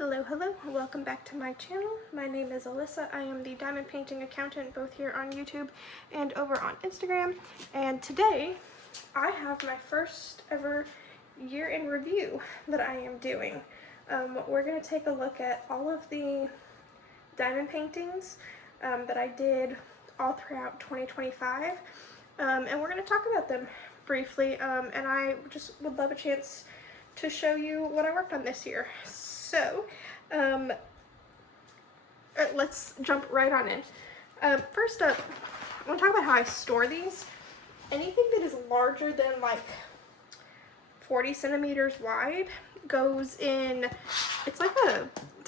Hello, welcome back to my channel. My name is Alyssa. I am the diamond painting accountant both here on YouTube and over on Instagram. And today I have my first ever year in review that I am doing. We're going to take a look at all of the diamond paintings that I did all throughout 2025. And we're going to talk about them briefly. And I just would love a chance to show you what I worked on this year. So, let's jump right on in. First up, I want to talk about how I store these. Anything that is larger than like 40 centimeters wide goes in, it's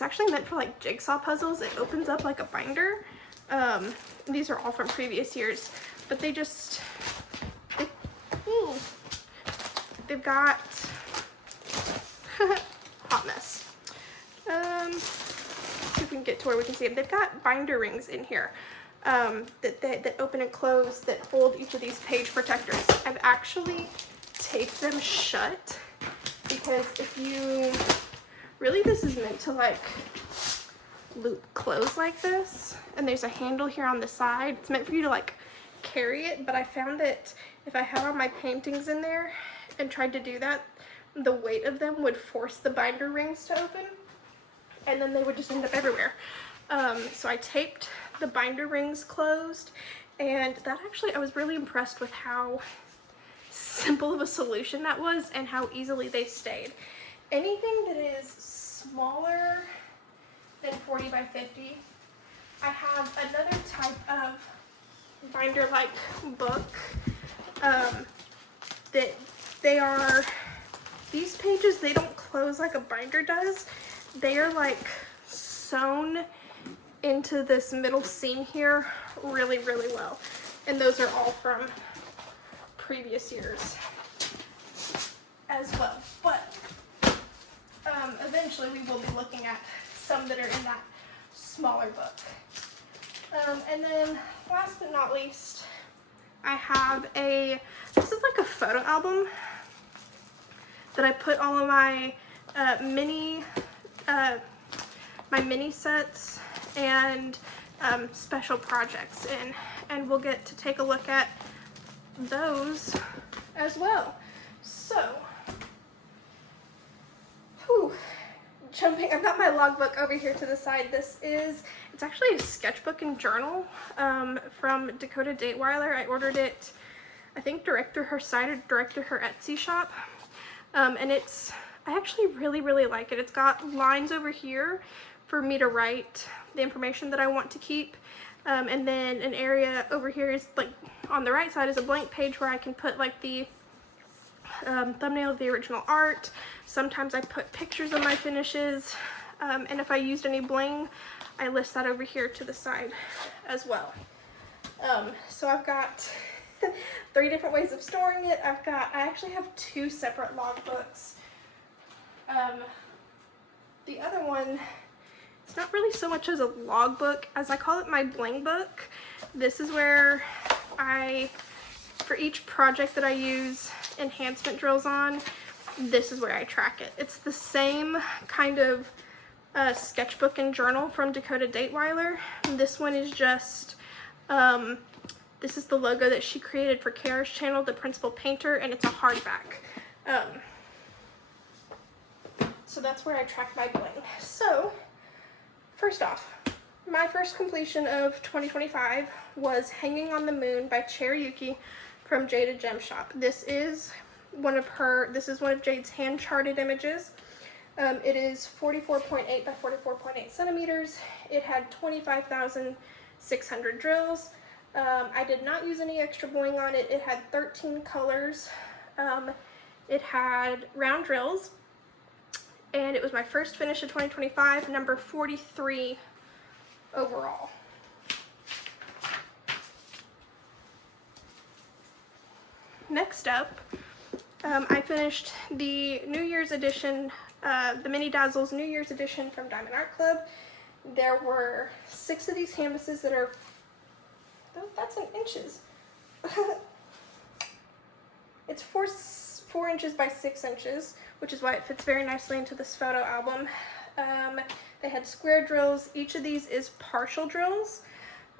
actually meant for like jigsaw puzzles. It opens up like a binder. These are all from previous years, but they've got, hot mess. See if we can get to where we can see them. They've got binder rings in here that open and close that hold each of these page protectors. I've actually taped them shut because this is meant to like loop close like this, and there's a handle here on the side. It's meant for you to like carry it, but I found that if I had all my paintings in there and tried to do that, the weight of them would force the binder rings to open, and then they would just end up everywhere. So I taped the binder rings closed, and that actually, I was really impressed with how simple of a solution that was and how easily they stayed. Anything that is smaller than 40 by 50, I have another type of binder-like book that these pages, they don't close like a binder does. They are like sewn into this middle seam here really, really well. And those are all from previous years as well. But eventually we will be looking at some that are in that smaller book. And then last but not least, I have this is like a photo album that I put all of my mini sets and special projects in, and we'll get to take a look at those as well. So, I've got my logbook over here to the side. It's actually a sketchbook and journal from Dakota Dateweiler. I ordered it, I think, direct through her site or direct through her Etsy shop. And I actually really, really like it. It's got lines over here for me to write the information that I want to keep. And then an area over here is like, on the right side is a blank page where I can put like the thumbnail of the original art. Sometimes I put pictures of my finishes. And if I used any bling, I list that over here to the side as well. So I've got 3 different ways of storing it. I actually have 2 separate logbooks. The other one, it's not really so much as a logbook as I call it my bling book. This is where for each project that I use enhancement drills on, this is where I track it. It's the same kind of sketchbook and journal from Dakota Dateweiler. This one is just, this is the logo that she created for Kara's channel, The Principal Painter, and it's a hardback. So that's where I track my bling. So, first off, my first completion of 2025 was Hanging on the Moon by Cherryuki from Jada Gem Shop. This is one of Jade's hand-charted images. It is 44.8 by 44.8 centimeters. It had 25,600 drills. I did not use any extra bling on it. It had 13 colors. It had round drills, and it was my first finish of 2025, number 43 overall. Next up, I finished the New Year's edition, the Mini Dazzles New Year's edition from Diamond Art Club. There were 6 of these canvases that are, that's in inches. It's 4 inches by 6 inches, which is why it fits very nicely into this photo album. They had square drills. Each of these is partial drills.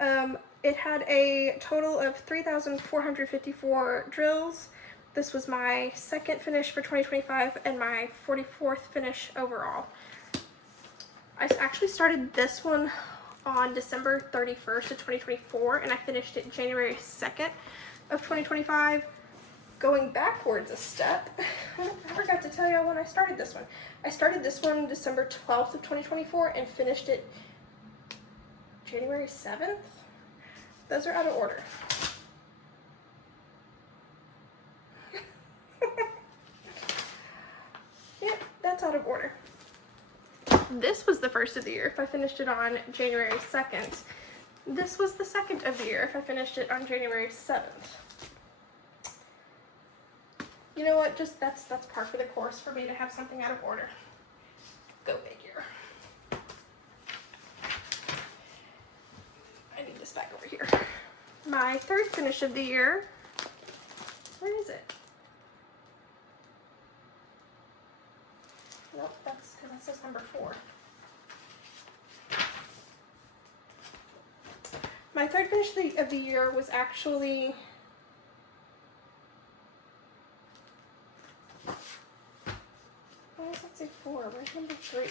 It had a total of 3,454 drills. This was my second finish for 2025 and my 44th finish overall. I actually started this one on December 31st of 2024 and I finished it January 2nd of 2025. Going backwards a step, I forgot to tell you when I started this one. I started this one December 12th of 2024 and finished it January 7th. Those are out of order. Yep, that's out of order. This was the first of the year if I finished it on January 2nd. This was the second of the year if I finished it on January 7th. You know what, just that's par for the course for me to have something out of order. Go figure. I need this back over here. My third finish of the year, where is it? Nope, that's because it says number 4. My third finish of the year was actually why does that say 4? Where's number 3?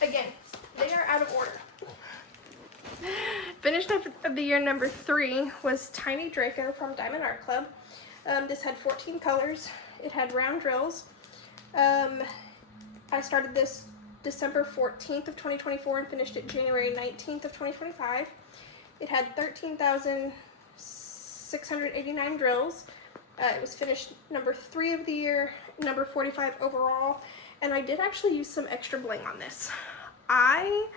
Again, they are out of order. Finish of the year number 3 was Tiny Draco from Diamond Art Club. This had 14 colors. It had round drills. I started this December 14th of 2024 and finished it January 19th of 2025. It had 13,689 drills. It was finished number 3 of the year, number 45 overall, and I did actually use some extra bling on this. I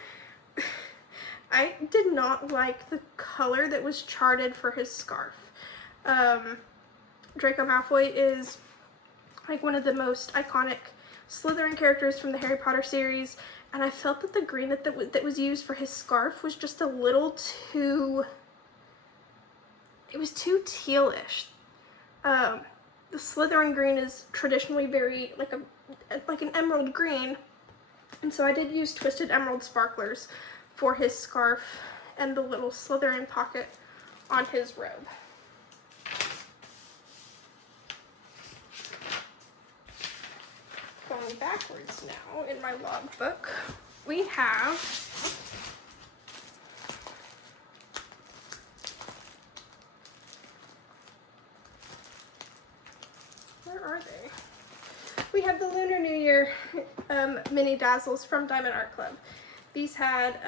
did not like the color that was charted for his scarf. Draco Malfoy is like one of the most iconic Slytherin characters from the Harry Potter series, and I felt that the green that was used for his scarf was just a little too, it was too tealish. The Slytherin green is traditionally very like an emerald green, and so I did use Twisted Emerald sparklers for his scarf and the little Slytherin pocket on his robe. Going backwards now in my logbook, we have where are they? We have the Lunar New Year mini dazzles from Diamond Art Club. These had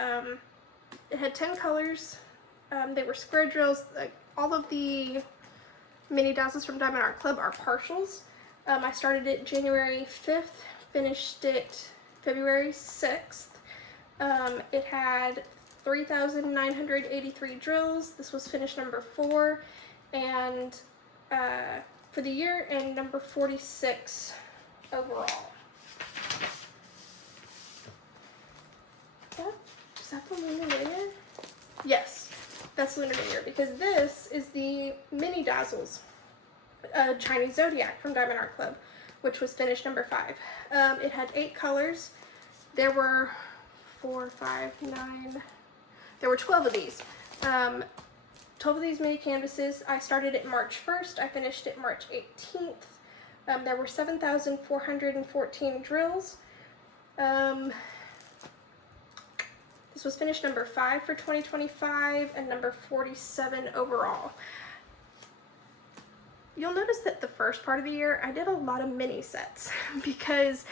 it had 10 colors. They were square drills. All of the mini dazzles from Diamond Art Club are partials. I started it January 5th, finished it February 6th. It had 3,983 drills. This was finish number 4, and for the year, and number 46 overall. Is that the Lunar New Year? Yes, that's Lunar New Year, because this is the mini dazzles. Chinese Zodiac from Diamond Art Club, which was finished number 5. It had 8 colors. There were 4, 5, 9. There were 12 of these. 12 of these mini canvases. I started it March 1st. I finished it March 18th. There were 7,414 drills. This was finished number 5 for 2025 and number 47 overall. You'll notice that the first part of the year I did a lot of mini sets because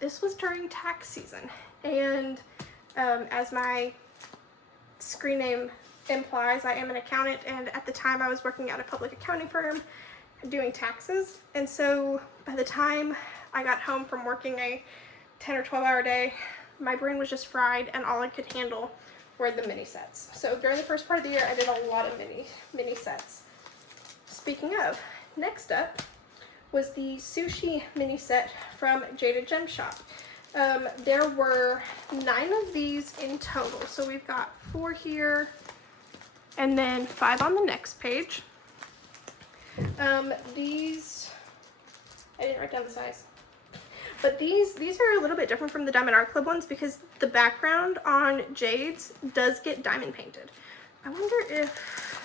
this was during tax season, and as my screen name implies, I am an accountant, and at the time I was working at a public accounting firm doing taxes, and so by the time I got home from working a 10 or 12 hour day, my brain was just fried and all I could handle were the mini sets. So during the first part of the year I did a lot of mini sets. Speaking of, next up was the sushi mini set from Jada Gem Shop. There were 9 of these in total. So we've got 4 here and then 5 on the next page. These, I didn't write down the size. But these are a little bit different from the Diamond Art Club ones because the background on Jade's does get diamond painted. I wonder if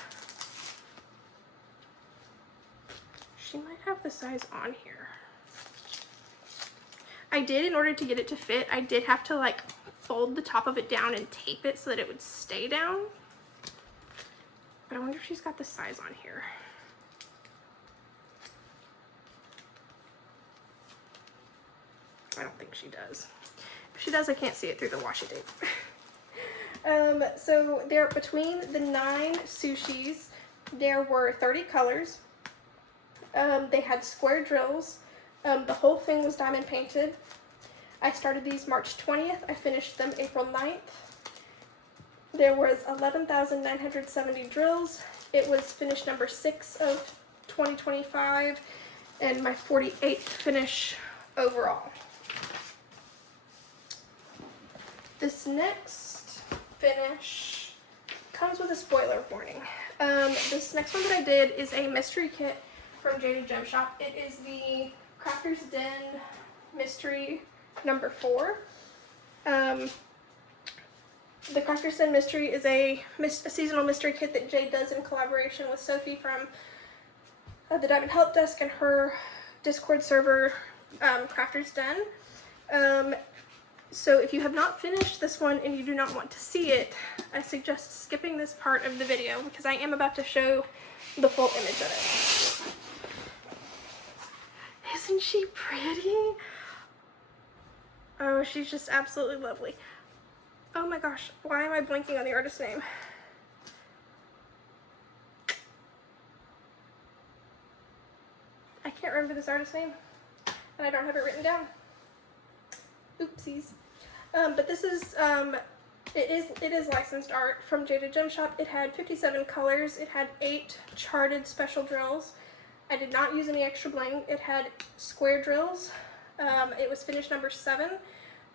she might have the size on here. I did, in order to get it to fit, I did have to like fold the top of it down and tape it so that it would stay down. But I wonder if she's got the size on here. I don't think she does. If she does, I can't see it through the washi tape. So there, between the 9 sushis, there were 30 colors. They had square drills. The whole thing was diamond painted. I started these March 20th. I finished them April 9th. There was 11,970 drills. It was finish number 6 of 2025 and my 48th finish overall. This next finish comes with a spoiler warning. This next one that I did is a mystery kit from Jaded Gem Shop. It is the Crafter's Den Mystery number 4. The Crafter's Den Mystery is a seasonal mystery kit that Jade does in collaboration with Sophie from the Diamond Help Desk and her Discord server, Crafter's Den. So if you have not finished this one and you do not want to see it, I suggest skipping this part of the video because I am about to show the full image of it. Isn't she pretty? Oh, she's just absolutely lovely. Oh my gosh, why am I blanking on the artist's name? I can't remember this artist's name, and I don't have it written down. Oopsies. But this is, it is licensed art from Jaded Gem Shop. It had 57 colors. It had 8 charted special drills. I did not use any extra bling. It had square drills. It was finish number 7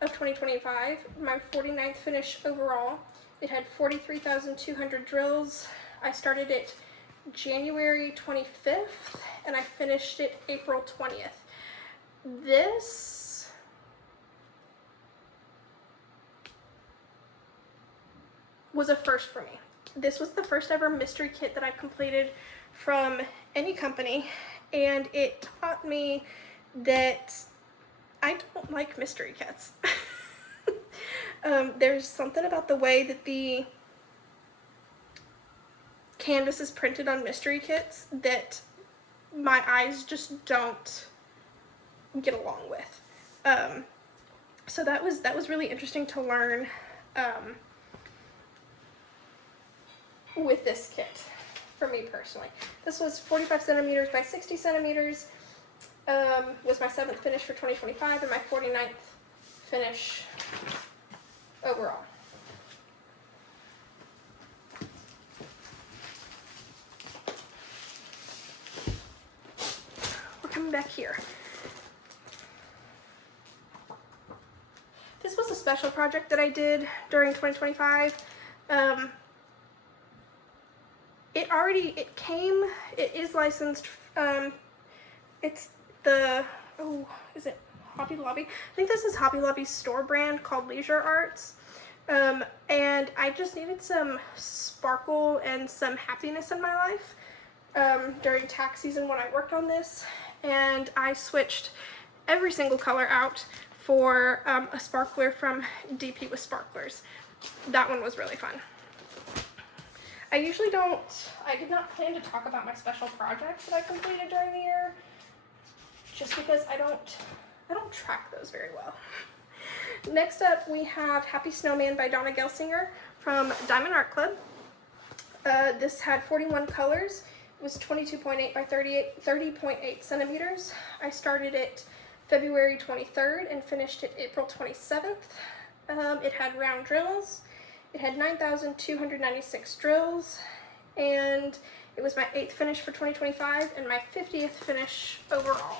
of 2025. My 49th finish overall. It had 43,200 drills. I started it January 25th and I finished it April 20th. This was a first for me. This was the first ever mystery kit that I completed from any company, and it taught me that I don't like mystery kits. There's something about the way that the canvas is printed on mystery kits that my eyes just don't get along with. So that was really interesting to learn with this kit for me personally. This was 45 centimeters by 60 centimeters. Was my 7th finish for 2025 and my 49th finish overall. We're coming back here. This was a special project that I did during 2025. It is licensed. It's the, is it Hobby Lobby? I think this is Hobby Lobby's store brand called Leisure Arts. And I just needed some sparkle and some happiness in my life during tax season when I worked on this. And I switched every single color out for a sparkler from DP with Sparklers. That one was really fun. I did not plan to talk about my special projects that I completed during the year, just because I don't track those very well. Next up, we have Happy Snowman by Donna Gelsinger from Diamond Art Club. This had 41 colors. It was 22.8 by 30.8 centimeters. I started it February 23rd and finished it April 27th. It had round drills. It had 9,296 drills, and it was my 8th finish for 2025 and my 50th finish overall.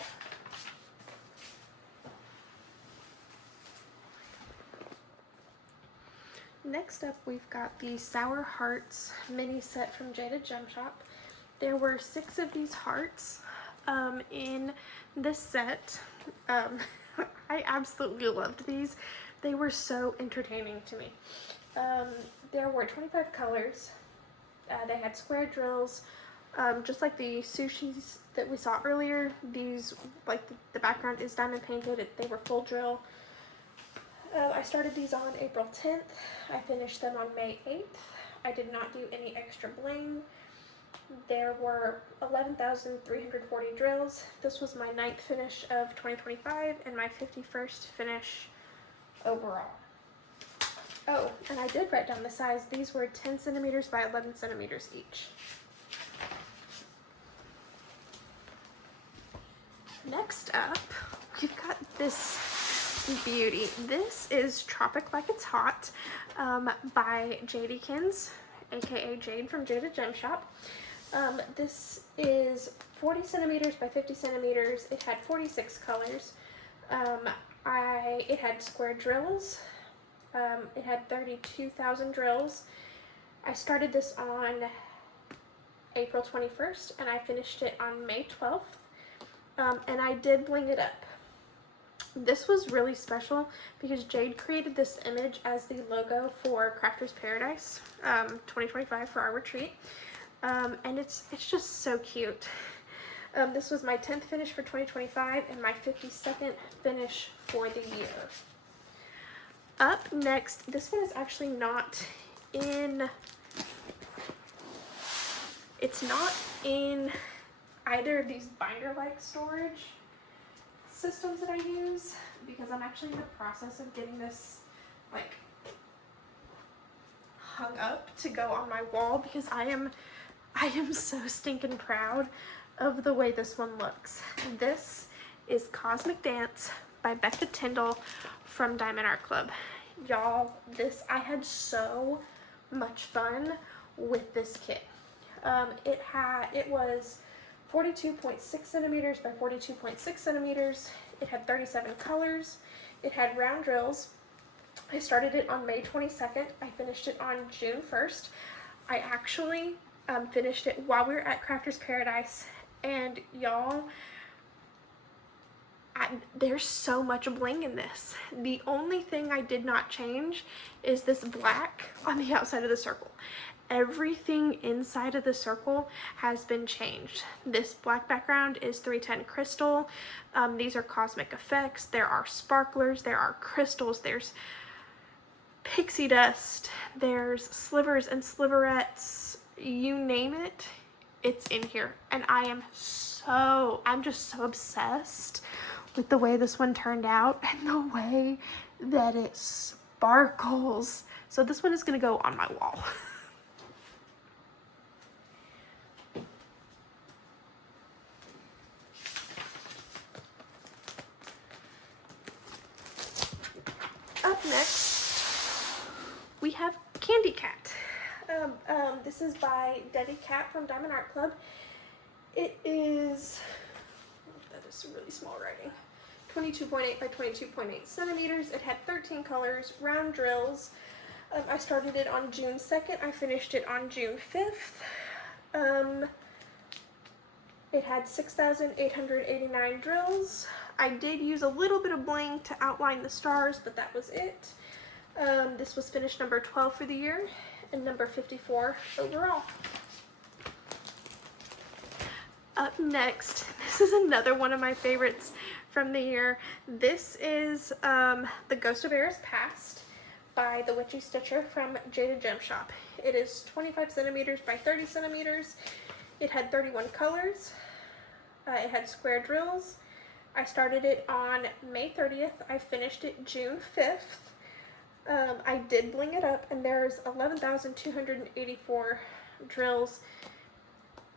Next up, we've got the Sour Hearts mini set from Jaded Gem Shop. There were 6 of these hearts in this set. I absolutely loved these. They were so entertaining to me. There were 25 colors. They had square drills, just like the sushis that we saw earlier. These, like the background is diamond painted. They were full drill. I started these on April 10th. I finished them on May 8th. I did not do any extra bling. There were 11,340 drills. This was my 9th finish of 2025 and my 51st finish overall. Oh, and I did write down the size. These were 10 centimeters by 11 centimeters each. Next up, we've got this beauty. This is Tropic Like It's Hot by Jadykins, aka Jade from Jada Gem Shop. This is 40 centimeters by 50 centimeters. It had 46 colors. It had square drills. It had 32,000 drills. I started this on April 21st and I finished it on May 12th. And I did bling it up. This was really special because Jade created this image as the logo for Crafter's Paradise 2025 for our retreat. And it's just so cute. This was my 10th finish for 2025 and my 52nd finish for the year. Up next, this one is actually not in, it's not in either of these binder-like storage systems that I use, because I'm actually in the process of getting this like hung up to go on my wall, because I am so stinking proud of the way this one looks. This is Cosmic Dance by Becca Tyndall from Diamond Art Club. Y'all, I had so much fun with this kit. It was 42.6 centimeters by 42.6 centimeters. It had 37 colors. It had round drills. I started it on May 22nd. I finished it on June 1st. I actually finished it while we were at Crafter's Paradise, and y'all, there's so much bling in this. The only thing I did not change is this black on the outside of the circle. Everything inside of the circle has been changed. This black background is 310 crystal. These are cosmic effects. There are sparklers, there are crystals, there's pixie dust, there's slivers and sliverettes, you name it, it's in here. And I'm just so obsessed with the way this one turned out and the way that it sparkles. So this one is gonna go on my wall. Up next, we have Candy Cat. This is by Debbie Cat from Diamond Art Club. It is, that is really small writing, 22.8 by 22.8 centimeters. It had 13 colors, round drills. I started it on June 2nd. I finished it on June 5th. It had 6,889 drills. I did use a little bit of bling to outline the stars, but that was it. This was finished number 12 for the year and number 54 overall. Up next, this is another one of my favorites from the year. This is The Ghost of Eris Past by the Witchy Stitcher from Jada Gem Shop. It is 25 centimeters by 30 centimeters. It had 31 colors. It had square drills. I started it on May 30th. I finished it June 5th. I did bling it up, and there's 11,284 drills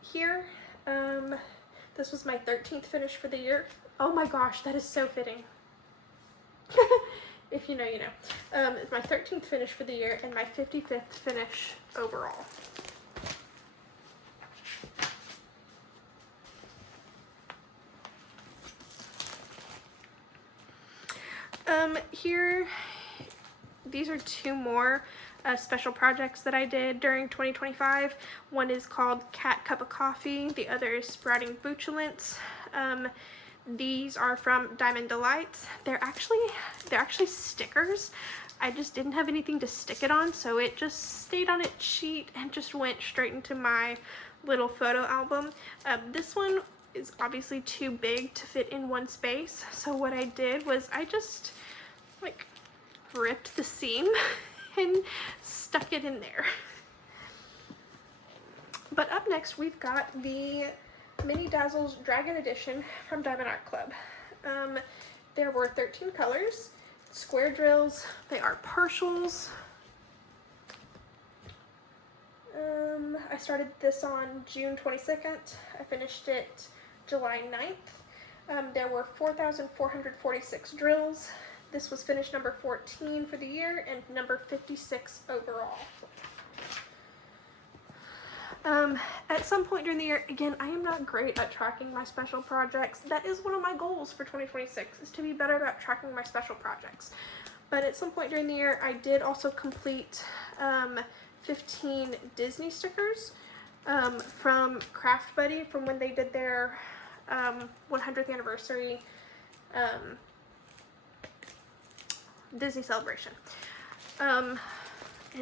here. This was my 13th finish for the year. Oh my gosh, that is so fitting. If you know, you know. It's my 13th finish for the year and my 55th finish overall. Here, these are two more special projects that I did during 2025. One is called Cat Cup of Coffee. The other is Sprouting Butulence. These are from Diamond Delights. They're actually stickers. I just didn't have anything to stick it on, so it just stayed on its sheet and just went straight into my little photo album. This one is obviously too big to fit in one space, so what I did was I just like ripped the seam and stuck it in there. But up next we've got the Mini Dazzles Dragon Edition from Diamond Art Club. There were 13 colors, square drills, they are partials. I started this on June 22nd, I finished it July 9th. There were 4,446 drills. This was finished number 14 for the year and number 56 overall. At some point during the year, again, I am not great at tracking my special projects. That is one of my goals for 2026, is to be better about tracking my special projects. But at some point during the year, I did also complete 15 Disney stickers from Craft Buddy from when they did their 100th anniversary Disney celebration. And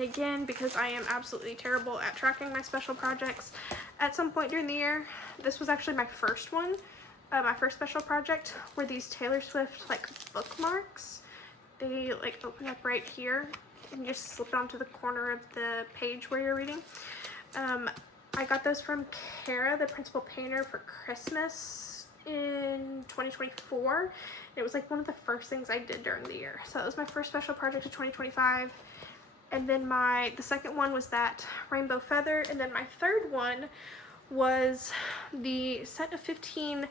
again, because I am absolutely terrible at tracking my special projects, at some point during the year, this was actually my first one, my first special project, were these Taylor Swift like bookmarks. They like open up right here and just slip onto the corner of the page where you're reading. I got those from Kara, the principal painter, for Christmas in 2024. It was like one of the first things I did during the year. So that was my first special project of 2025. And then the second one was that rainbow feather, and then my third one was the set of 15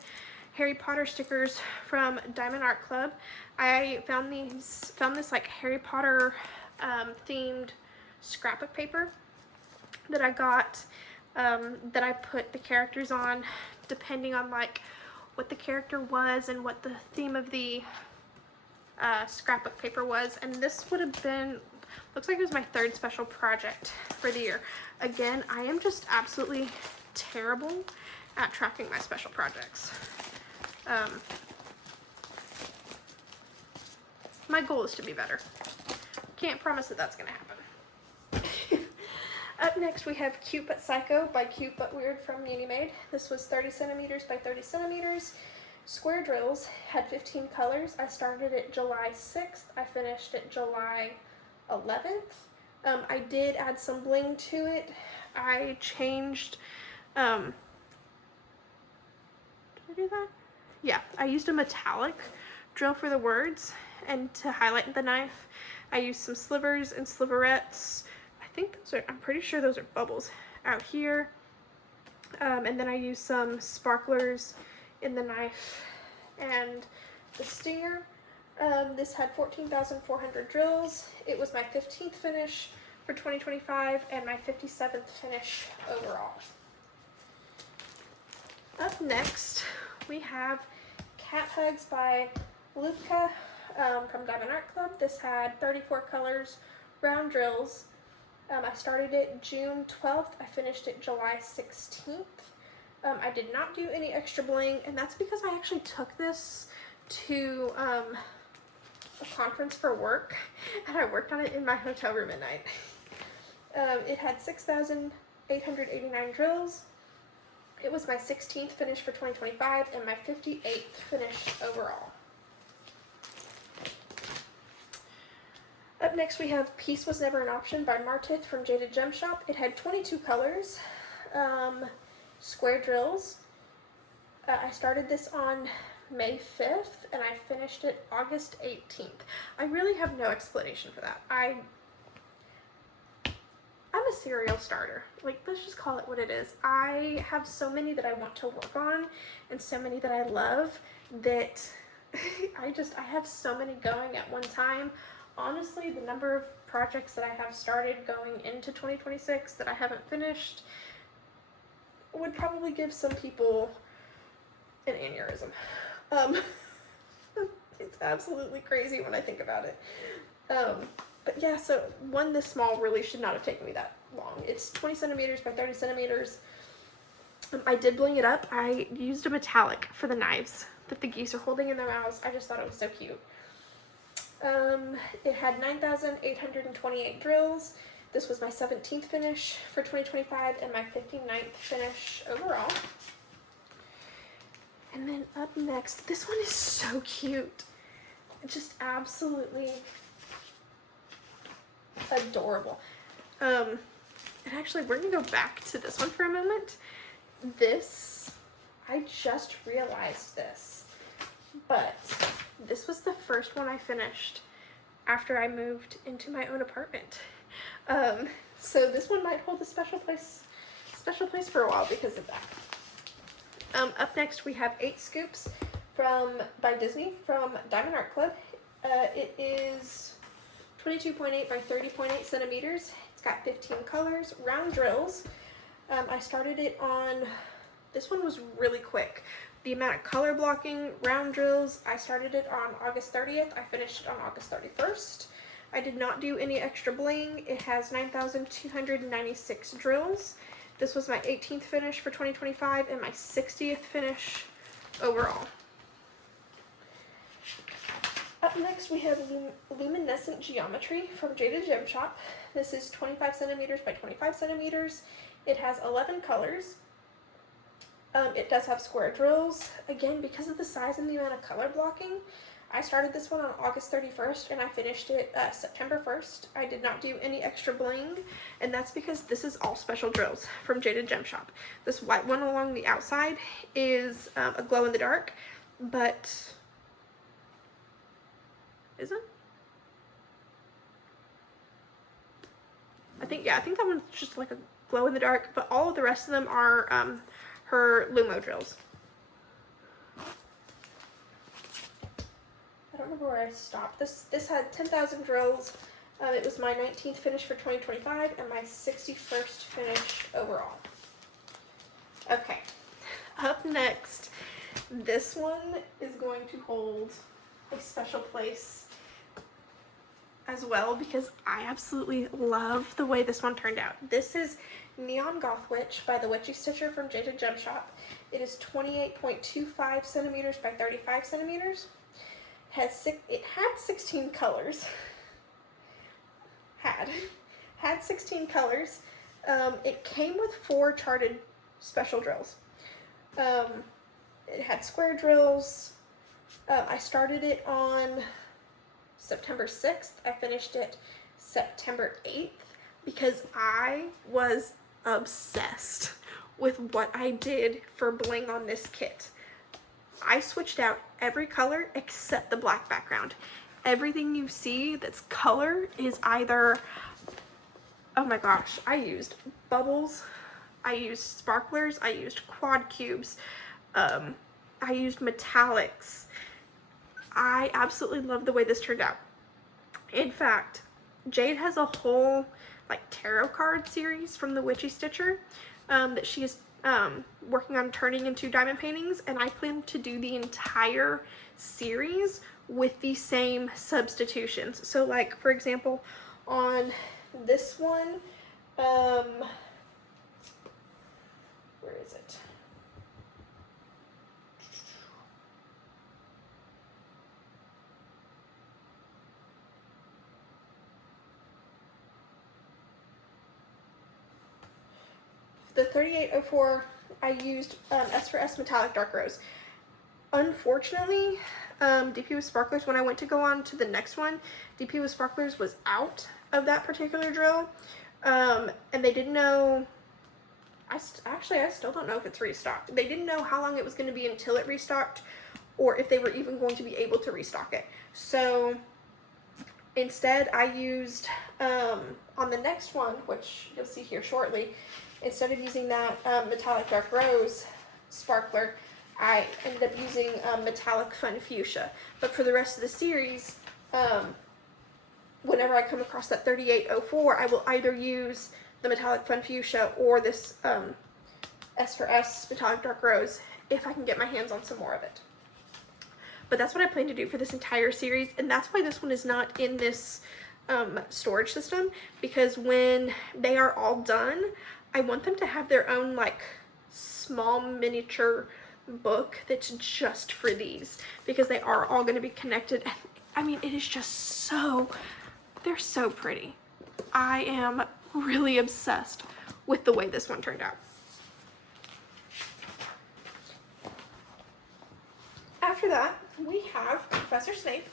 Harry Potter stickers from Diamond Art Club. I found this like Harry Potter themed scrapbook paper that I got, that I put the characters on depending on like what the character was and what the theme of the scrapbook paper was. And this would have been, looks like it was my third special project for the year. Again, I am just absolutely terrible at tracking my special projects. My goal is to be better. Can't promise that that's gonna happen. Up next we have Cute But Psycho by Cute But Weird from Uni Made. This was 30 centimeters by 30 centimeters. Square drills, had 15 colors. I started it July 6th. I finished it July 11th. I did add some bling to it. I changed, did I do that? Yeah, I used a metallic drill for the words, and to highlight the knife, I used some slivers and sliverettes. I think those are, I'm pretty sure those are bubbles out here. And then I used some sparklers in the knife and the stinger. This had 14,400 drills. It was my 15th finish for 2025 and my 57th finish overall. Up next, we have Cat Hugs by Luca from Diamond Art Club. This had 34 colors, round drills. I started it June 12th. I finished it July 16th. I did not do any extra bling, and that's because I actually took this to a conference for work, and I worked on it in my hotel room at night. It had 6,889 drills. It was my 16th finish for 2025 and my 58th finish overall. Up next we have Peace Was Never an Option by Martith from Jaded Gem Shop. It had 22 colors, square drills. I started this on May 5th and I finished it August 18th. I really have no explanation for that. I'm a serial starter. Like, let's just call it what it is. I have so many that I want to work on and so many that I love that I have so many going at one time. Honestly, the number of projects that I have started going into 2026 that I haven't finished would probably give some people an aneurysm. It's absolutely crazy when I think about it. But yeah, so one this small really should not have taken me that long. It's 20 centimeters by 30 centimeters. I did bling it up. I used a metallic for the knives that the geese are holding in their mouths. I just thought it was so cute. It had 9,828 drills. This was my 17th finish for 2025 and my 59th finish overall. And then up next, this one is so cute. It's just absolutely adorable. And actually, we're gonna go back to this one for a moment. This, I just realized this, but this was the first one I finished after I moved into my own apartment. So this one might hold a special place for a while because of that. Up next we have 8 Scoops by Disney from Diamond Art Club. It is 22.8 by 30.8 centimeters. It's got 15 colors, round drills. I started it on, this one was really quick. The amount of color blocking, round drills, I started it on August 30th. I finished it on August 31st. I did not do any extra bling. It has 9,296 drills. This was my 18th finish for 2025 and my 60th finish overall. Up next we have Luminescent Geometry from Jaded Gem Shop. This is 25 centimeters by 25 centimeters. It has 11 colors. It does have square drills. Again, because of the size and the amount of color blocking, I started this one on August 31st and I finished it September 1st. I did not do any extra bling, and that's because this is all special drills from Jaded Gem Shop. This white one along the outside is a glow in the dark, but is it? I think that one's just like a glow in the dark, but all of the rest of them are her Lumo drills. I don't remember where I stopped. This had 10,000 drills. It was my 19th finish for 2025 and my 61st finish overall. Okay, up next, this one is going to hold a special place as well because I absolutely love the way this one turned out. This is Neon Goth Witch by the Witchy Stitcher from Jaded Gem Shop. It is 28.25 centimeters by 35 centimeters. It had 16 colors. Had 16 colors. It came with 4 charted special drills. It had square drills. I started it on September 6th. I finished it September 8th because I was obsessed with what I did for bling on this kit. I switched out every color except the black background. Everything you see that's color is either, oh my gosh, I used bubbles, I used sparklers, I used quad cubes, I used metallics. I absolutely love the way this turned out. In fact, Jade has a whole like tarot card series from the Witchy Stitcher that she is working on turning into diamond paintings, and I plan to do the entire series with the same substitutions. So like, for example, on this one, where is it? The 3804, I used S for S Metallic Dark Rose. Unfortunately, DP with Sparklers, when I went to go on to the next one, DP with Sparklers was out of that particular drill, and they didn't know, I still don't know if it's restocked. They didn't know how long it was going to be until it restocked, or if they were even going to be able to restock it. So instead, I used, on the next one, which you'll see here shortly, instead of using that Metallic Dark Rose sparkler, I ended up using Metallic Fun Fuchsia. But for the rest of the series, whenever I come across that 3804, I will either use the Metallic Fun Fuchsia or this S for S Metallic Dark Rose if I can get my hands on some more of it. But that's what I plan to do for this entire series, and that's why this one is not in this storage system, because when they are all done, I want them to have their own like small miniature book that's just for these, because they are all going to be connected. I mean, it is just so, they're so pretty. I am really obsessed with the way this one turned out. After that, we have Professor Snape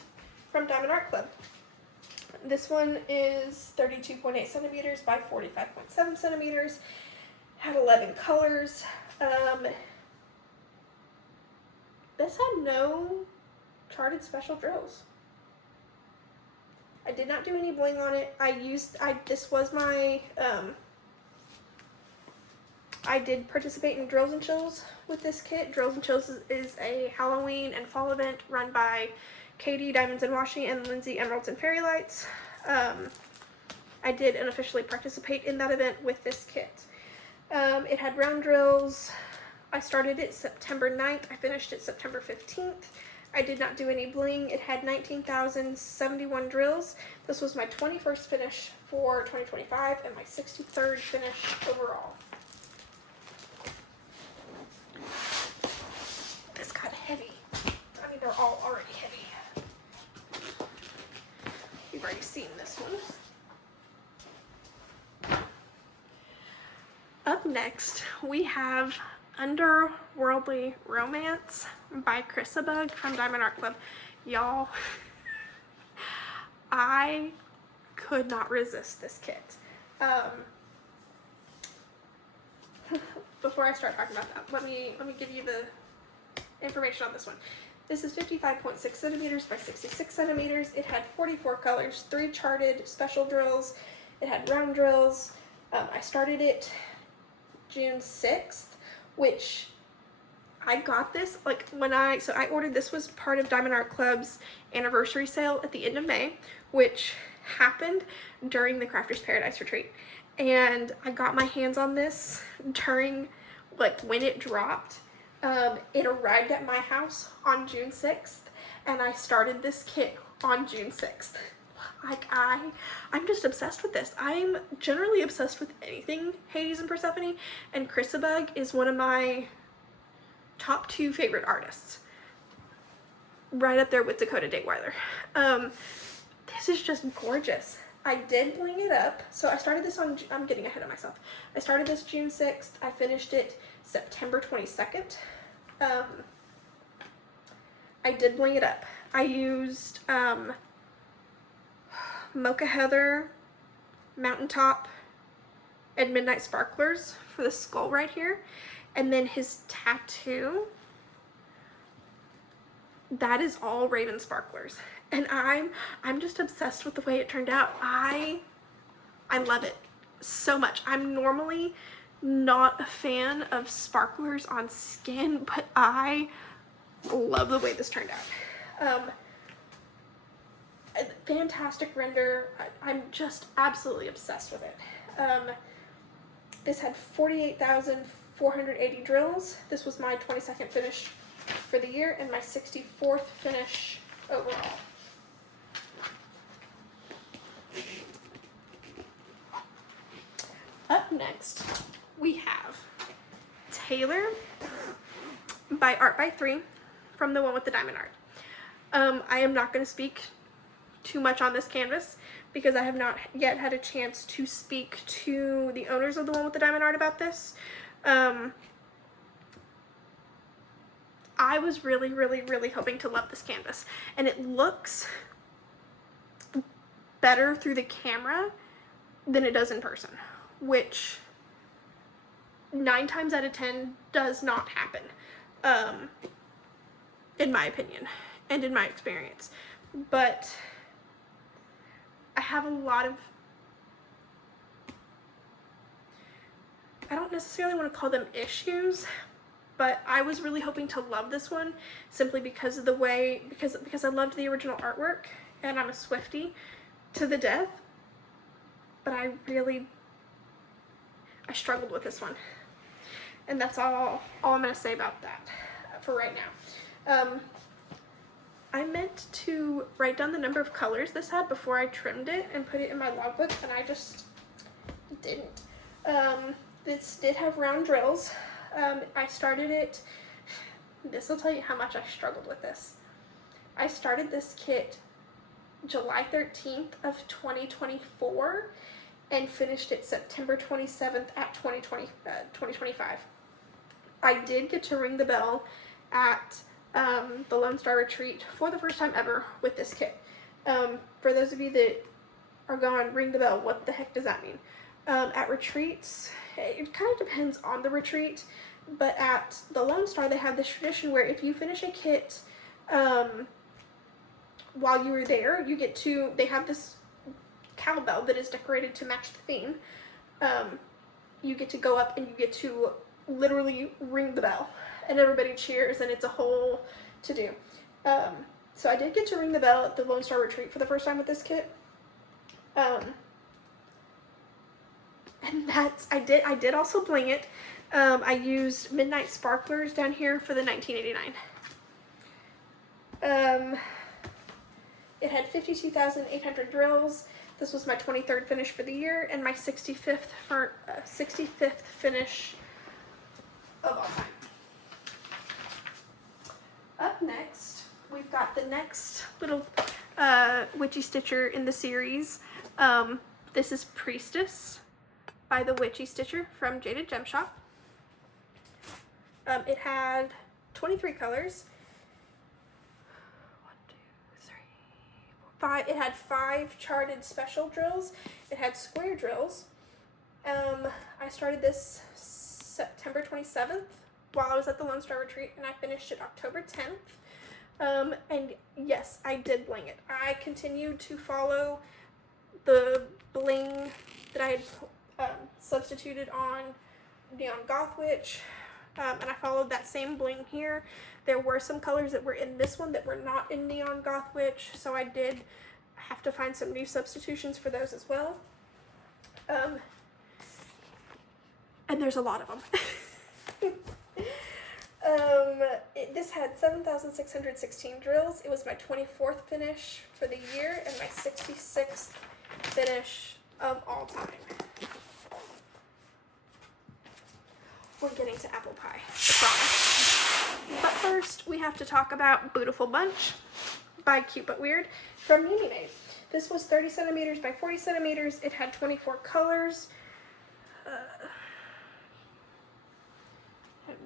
from Diamond Art Club. This one is 32.8 centimeters by 45.7 centimeters. Had 11 colors. This had no charted special drills. I did not do any bling on it. This was my, I did participate in Drills and Chills with this kit. Drills and Chills is a Halloween and fall event run by Katie Diamonds and Washi and Lindsay Emeralds and Fairy Lights. I did unofficially participate in that event with this kit. It had round drills. I started it September 9th. I finished it September 15th. I did not do any bling. It had 19,071 drills. This was my 21st finish for 2025 and my 63rd finish overall. This got heavy. I mean, they're all already heavy. You've already seen this one. Up next, we have Underworldly Romance by Chrisabug from Diamond Art Club. Y'all, I could not resist this kit. Before I start talking about that, let me give you the information on this one. This is 55.6 centimeters by 66 centimeters. It had 44 colors, 3 charted special drills. It had round drills. I started it June 6th, which I got this like so I ordered this was part of Diamond Art Club's anniversary sale at the end of May, which happened during the Crafters Paradise retreat. And I got my hands on this during like when it dropped. It arrived at my house on June 6th and I started this kit on June 6th. Like I'm just obsessed with this. I'm generally obsessed with anything Hades and Persephone, and Chrisabug is one of my top 2 favorite artists. Right up there with Dakota Dateweiler. This is just gorgeous. I did bling it up. So I started this on, I'm getting ahead of myself. I started this June 6th. I finished it September 22nd. I did bling it up. I used Mocha Heather, Mountaintop, and Midnight Sparklers for the skull right here. And then his tattoo, that is all Raven Sparklers. And I'm just obsessed with the way it turned out. I love it so much. I'm normally not a fan of sparklers on skin, but I love the way this turned out. Fantastic render. I'm just absolutely obsessed with it. This had 48,480 drills. This was my 22nd finish for the year and my 64th finish overall. Up next, we have Taylor by Art by 3 from the one with the diamond art. I am not going to speak too much on this canvas because I have not yet had a chance to speak to the owners of the one with the diamond art about this. I was really, really, really hoping to love this canvas, and it looks better through the camera than it does in person, which 9 times out of 10 does not happen, in my opinion and in my experience. But I have a lot of, I don't necessarily want to call them issues, but I was really hoping to love this one simply because of the way, because I loved the original artwork and I'm a Swiftie to the death, but I struggled with this one. And that's all I'm going to say about that for right now. I meant to write down the number of colors this had before I trimmed it and put it in my logbook, and I just didn't. This did have round drills. I started it, this will tell you how much I struggled with this. I started this kit July 13th of 2024 and finished it September 27th at 2025. I did get to ring the bell at the Lone Star Retreat for the first time ever with this kit. For those of you that are going, ring the bell, what the heck does that mean? At retreats, it kind of depends on the retreat, but at the Lone Star they have this tradition where if you finish a kit while you were there, you get to, they have this cowbell that is decorated to match the theme. You get to go up and you get to literally ring the bell, and everybody cheers, and it's a whole to-do. So I did get to ring the bell at the Lone Star Retreat for the first time with this kit. And that's, I did also bling it. I used Midnight Sparklers down here for the 1989. It had 52,800 drills. This was my 23rd finish for the year, and my 65th finish of all time. Up next, we've got the next little Witchy Stitcher in the series. This is Priestess by the Witchy Stitcher from Jaded Gem Shop. It had 23 colors. 5. It had 5 charted special drills. It had square drills. I started this September 27th while I was at the Lone Star Retreat, and I finished it October 10th. And yes, I did bling it. I continued to follow the bling that I had substituted on Neon Goth Witch, and I followed that same bling here. There were some colors that were in this one that were not in Neon Goth Witch, so I did have to find some new substitutions for those as well. And there's a lot of them. This had 7,616 drills. It was my 24th finish for the year and my 66th finish of all time. We're getting to apple pie, I promise. But first, we have to talk about Beautiful Bunch by Cute But Weird from Mimi Made. This was 30 centimeters by 40 centimeters. It had 24 colors. Had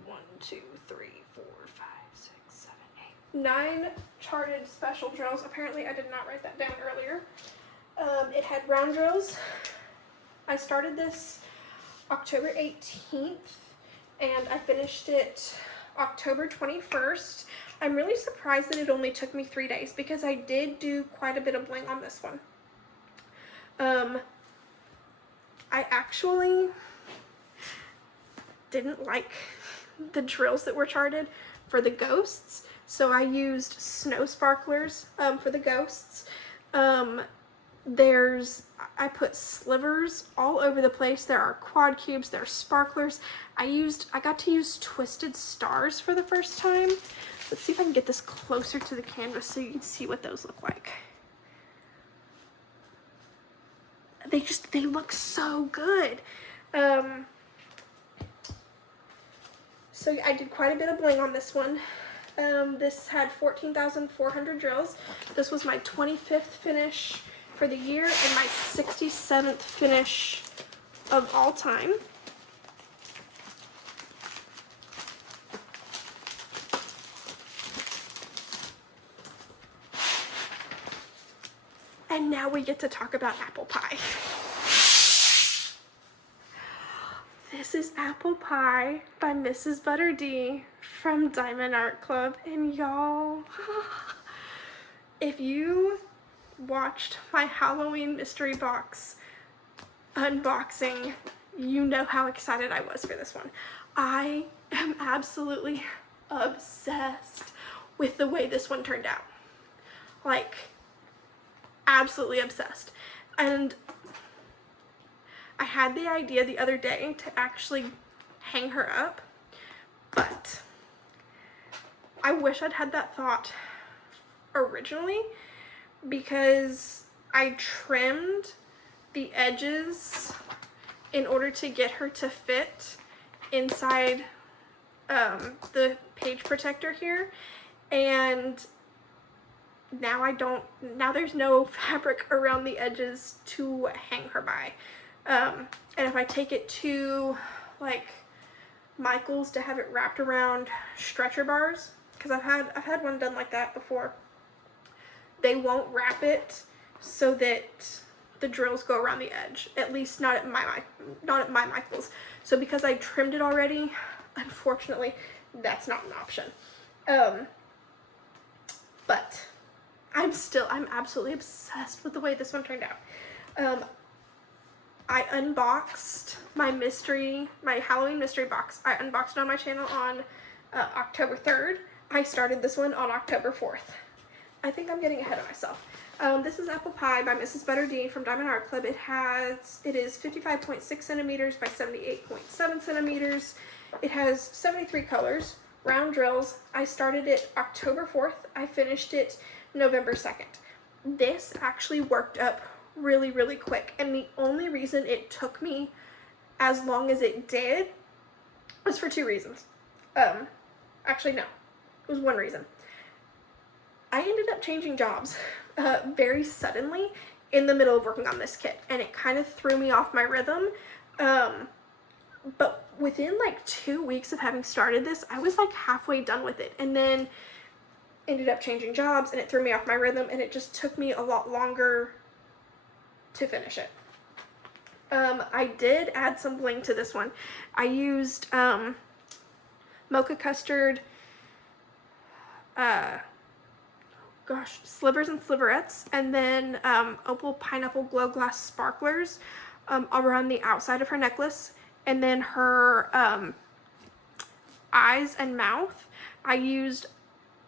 1, 2, 3, 4, 5, 6, 7, 8, 9 charted special drills. Apparently, I did not write that down earlier. It had round drills. I started this October 18th. And I finished it October 21st. I'm really surprised that it only took me 3 days because I did do quite a bit of bling on this one. I actually didn't like the drills that were charted for the ghosts, so I used snow sparklers for the ghosts. I put slivers all over the place. There are quad cubes, there are sparklers. I got to use twisted stars for the first time. Let's see if I can get this closer to the canvas so you can see what those look like. They look so good. So I did quite a bit of bling on this one. This had 14,400 drills. This was my 25th finish for the year and my 67th finish of all time. And now we get to talk about apple pie. This is Apple Pie by Mrs. Butter D from Diamond Art Club. And y'all, if you watched my Halloween mystery box unboxing, you know how excited I was for this one. I am absolutely obsessed with the way this one turned out. Like, absolutely obsessed. And I had the idea the other day to actually hang her up, but I wish I'd had that thought originally, because I trimmed the edges in order to get her to fit inside the page protector here, and now there's no fabric around the edges to hang her by. And if I take it to like Michael's to have it wrapped around stretcher bars, because I've had one done like that before, they won't wrap it so that the drills go around the edge, at least not at my Michael's. So because I trimmed it already, unfortunately, that's not an option. But I'm absolutely obsessed with the way this one turned out. I unboxed my Halloween mystery box. I unboxed it on my channel on October 3rd. I started this one on October 4th. I think I'm getting ahead of myself. This is Apple Pie by Mrs. Butterdine from Diamond Art Club. It is 55.6 centimeters by 78.7 centimeters. It has 73 colors, round drills. I started it October 4th. I finished it November 2nd. This actually worked up really, really quick, and the only reason it took me as long as it did was for two reasons. Actually, no. It was one reason. I ended up changing jobs very suddenly in the middle of working on this kit, and it kind of threw me off my rhythm. But within like 2 weeks of having started this, I was like halfway done with it, and then ended up changing jobs, and it threw me off my rhythm, and it just took me a lot longer to finish it. I did add some bling to this one. I used mocha custard, slivers and sliverettes, and then opal pineapple glow glass sparklers around the outside of her necklace, and then her eyes and mouth. I used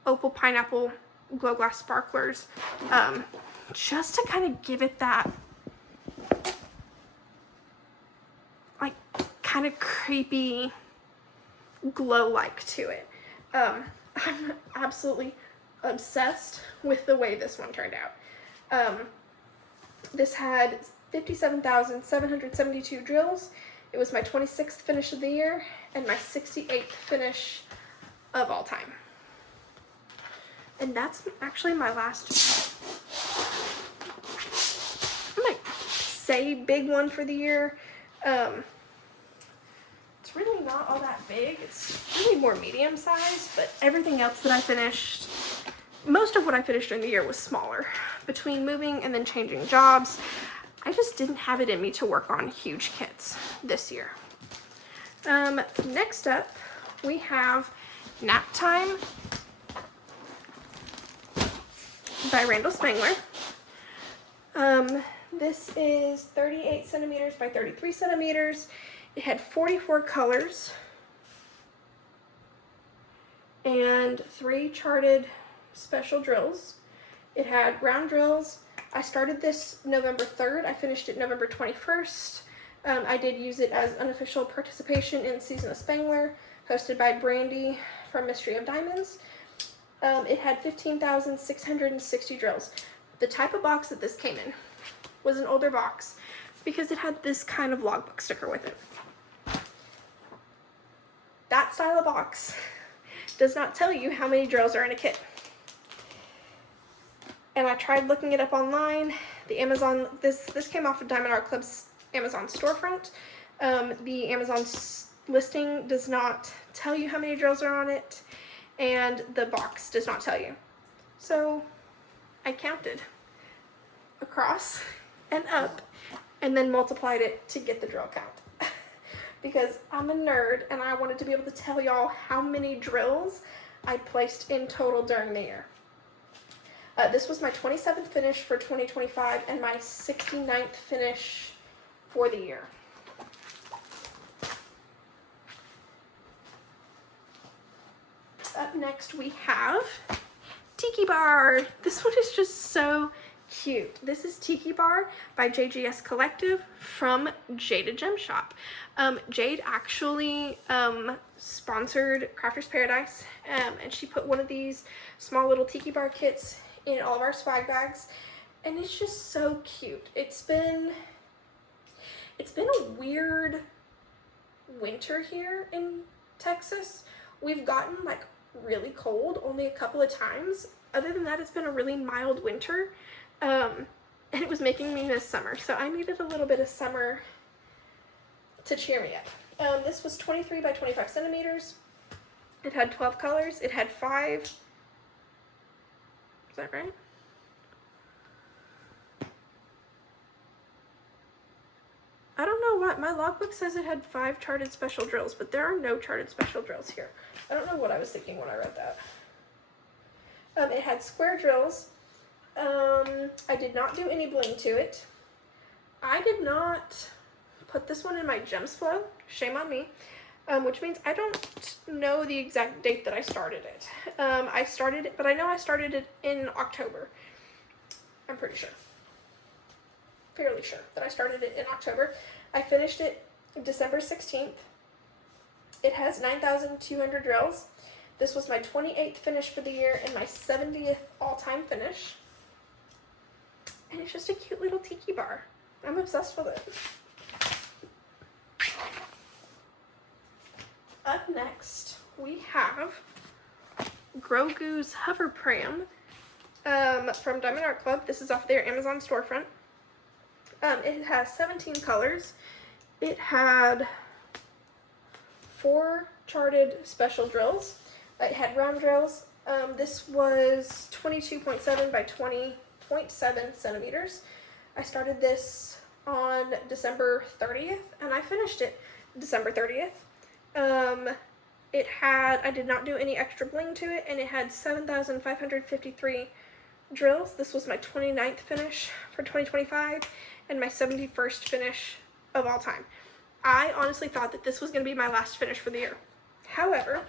opal pineapple glow glass sparklers just to kind of give it that like kind of creepy glow like to it. I'm absolutely obsessed with the way this one turned out. This had 57,772 drills. It was my 26th finish of the year and my 68th finish of all time. And that's actually my last, I might say, big one for the year. It's really not all that big. It's really more medium sized, but everything else that I finished, most of what I finished during the year was smaller. Between moving and then changing jobs, I just didn't have it in me to work on huge kits this year. Next up, we have Nap Time by Randall Spangler. This is 38 centimeters by 33 centimeters. It had 44 colors and 3 charted special drills. It had round drills. I started this November 3rd. I finished it November 21st. I did use it as unofficial participation in Season of Spangler, hosted by Brandy from Mystery of Diamonds. It had 15,660 drills. The type of box that this came in was an older box because it had this kind of logbook sticker with it. That style of box does not tell you how many drills are in a kit. And I tried looking it up online. The Amazon, this came off of Diamond Art Club's Amazon storefront. The Amazon listing does not tell you how many drills are on it, and the box does not tell you. So I counted across and up and then multiplied it to get the drill count. Because I'm a nerd and I wanted to be able to tell y'all how many drills I placed in total during the year. This was my 27th finish for 2025 and my 69th finish for the year. Up next we have Tiki Bar. This one is just so cute. This is Tiki Bar by JGS Collective from Jade Gem Shop. Jade actually sponsored Crafter's Paradise, and she put one of these small little Tiki Bar kits in all of our swag bags, and it's just so cute. It's been a weird winter here in Texas. We've gotten like really cold only a couple of times. Other than that, it's been a really mild winter, and it was making me miss summer, so I needed a little bit of summer to cheer me up. This was 23 by 25 centimeters. It had 12 colors. It had 5. Is that right? I don't know what, my logbook says it had 5 charted special drills, but there are no charted special drills here. I don't know what I was thinking when I read that. It had square drills. I did not do any bling to it. I did not put this one in my gems flow. Shame on me. Which means I don't know the exact date that I started it. I started it, but I know I started it in October. I'm pretty sure. Fairly sure that I started it in October. I finished it December 16th. It has 9,200 drills. This was my 28th finish for the year and my 70th all-time finish. And it's just a cute little tiki bar. I'm obsessed with it. Up next, we have Grogu's Hover Pram from Diamond Art Club. This is off their Amazon storefront. It has 17 colors. It had 4 charted special drills. It had round drills. This was 22.7 by 20.7 centimeters. I started this on December 30th and I finished it December 30th. I did not do any extra bling to it, and it had 7,553 drills. This was my 29th finish for 2025 and my 71st finish of all time. I honestly thought that this was going to be my last finish for the year. However,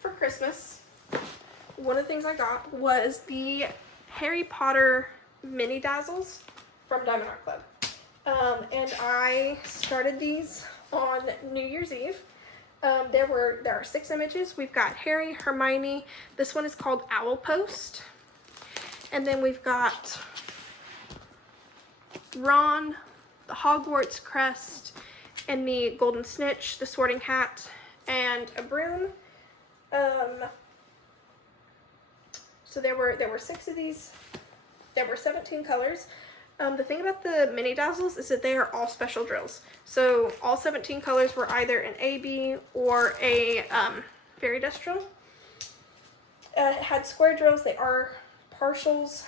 for Christmas, one of the things I got was the Harry Potter mini dazzles from Diamond Art Club. And I started these on New Year's Eve. There are 6 images. We've got Harry, Hermione. This one is called Owl Post. And then we've got Ron, the Hogwarts crest, and the golden snitch, the sorting hat, and a broom. So there were 6 of these. There were 17 colors. The thing about the mini dazzles is that they are all special drills. So all 17 colors were either an AB or a fairy dust drill. It had square drills. They are partials.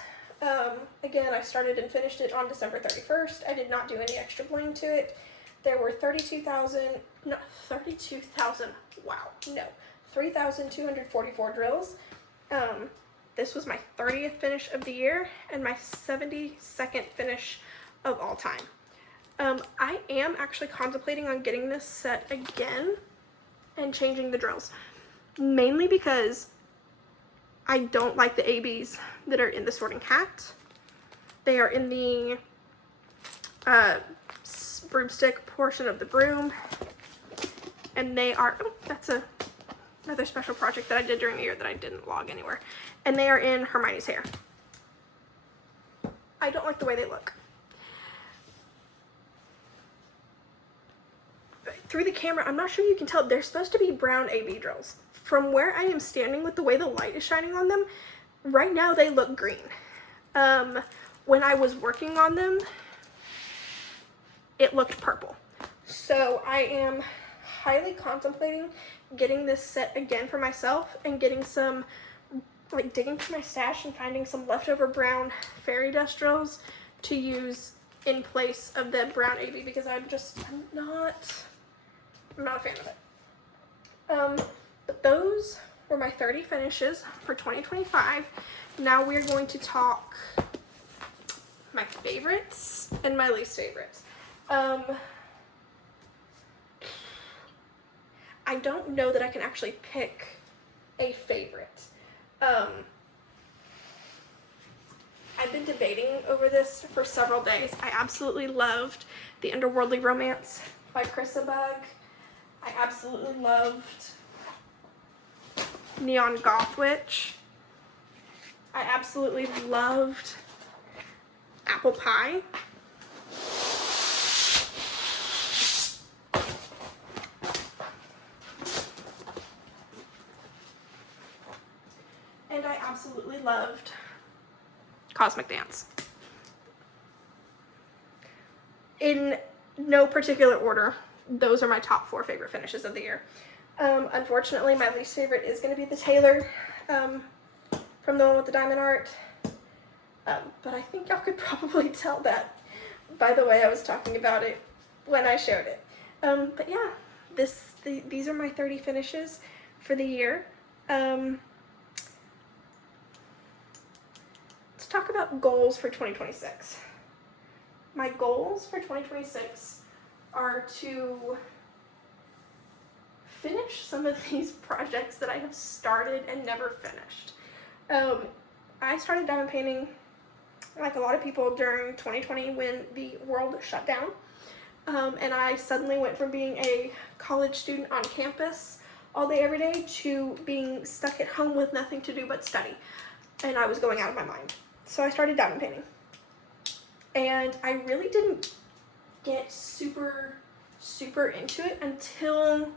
Again, I started and finished it on December 31st. I did not do any extra bling to it. There were 3,244 drills. This was my 30th finish of the year and my 72nd finish of all time. I am actually contemplating on getting this set again and changing the drills. Mainly because I don't like the ABs that are in the sorting hat. They are in the broomstick portion of the broom. And they are, oh, that's another special project that I did during the year that I didn't log anywhere. And they are in Hermione's hair. I don't like the way they look. Through the camera, I'm not sure you can tell, they're supposed to be brown AB drills. From where I am standing with the way the light is shining on them, right now they look green. When I was working on them, it looked purple. So I am highly contemplating getting this set again for myself and getting some, like digging through my stash and finding some leftover brown fairy dust drills to use in place of the brown AB because I'm not a fan of it. But those were my 30 finishes for 2025. Now we're going to talk my favorites and my least favorites. I don't know that I can actually pick a favorite. I've been debating over this for several days. I absolutely loved the Underworldly Romance by Chris Bug. I absolutely loved Neon Goth Witch. I absolutely loved Apple Pie. And I absolutely loved Cosmic Dance. In no particular order, those are my top 4 favorite finishes of the year. Unfortunately, my least favorite is going to be the Taylor from the one with the diamond art. But I think y'all could probably tell that by the way I was talking about it when I showed it. But yeah, these are my 30 finishes for the year. Let's talk about goals for 2026. My goals for 2026 are to finish some of these projects that I have started and never finished. I started diamond painting like a lot of people during 2020 when the world shut down. And I suddenly went from being a college student on campus all day every day to being stuck at home with nothing to do but study. And I was going out of my mind. So I started diamond painting. And I really didn't get super into it until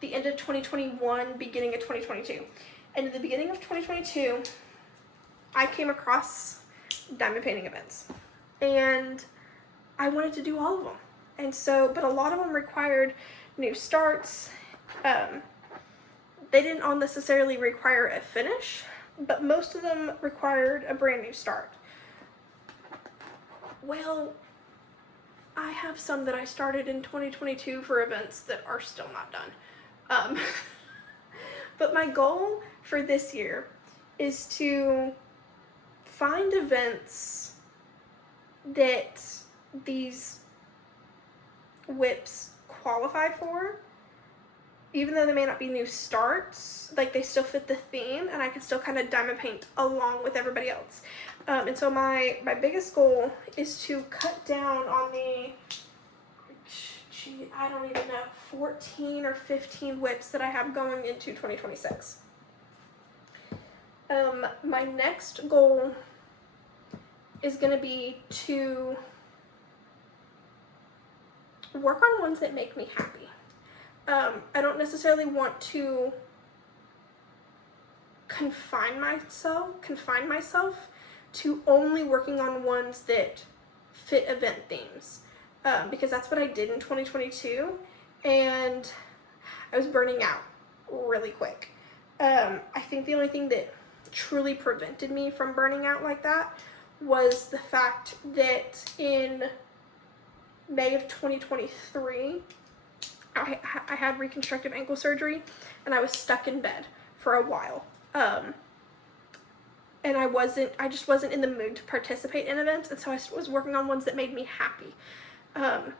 the end of 2021, beginning of 2022. And in the beginning of 2022, I came across diamond painting events. And I wanted to do all of them. And so, but a lot of them required new starts. They didn't all necessarily require a finish, but most of them required a brand new start. Well, I have some that I started in 2022 for events that are still not done. But my goal for this year is to find events that these whips qualify for, even though they may not be new starts, like they still fit the theme and I can still kind of diamond paint along with everybody else. And so my biggest goal is to cut down on the, I don't even know, 14 or 15 whips that I have going into 2026. My next goal is going to be to work on ones that make me happy. I don't necessarily want to confine myself to only working on ones that fit event themes, because that's what I did in 2022, and I was burning out really quick. I think the only thing that truly prevented me from burning out like that was the fact that in May of 2023, I had reconstructive ankle surgery, and I was stuck in bed for a while. And I just wasn't in the mood to participate in events, and so I was working on ones that made me happy. And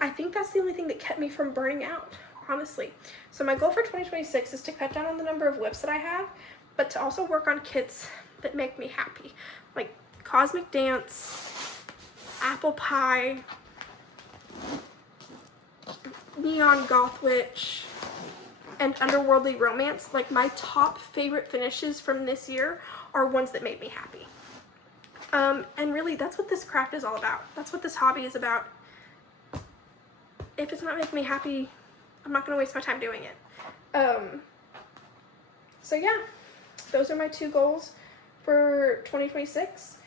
I think that's the only thing that kept me from burning out, honestly. So my goal for 2026 is to cut down on the number of whips that I have, but to also work on kits that make me happy, like Cosmic Dance, Apple Pie, Neon Goth Witch, and Underworldly Romance. Like, my top favorite finishes from this year are ones that made me happy. And really, that's what this craft is all about. That's what this hobby is about. If it's not making me happy, I'm not going to waste my time doing it. So yeah, those are my 2 goals for 2026.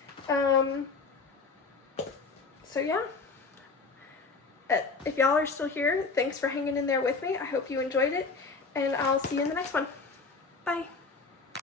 So yeah. If y'all are still here, thanks for hanging in there with me. I hope you enjoyed it, and I'll see you in the next one. Bye.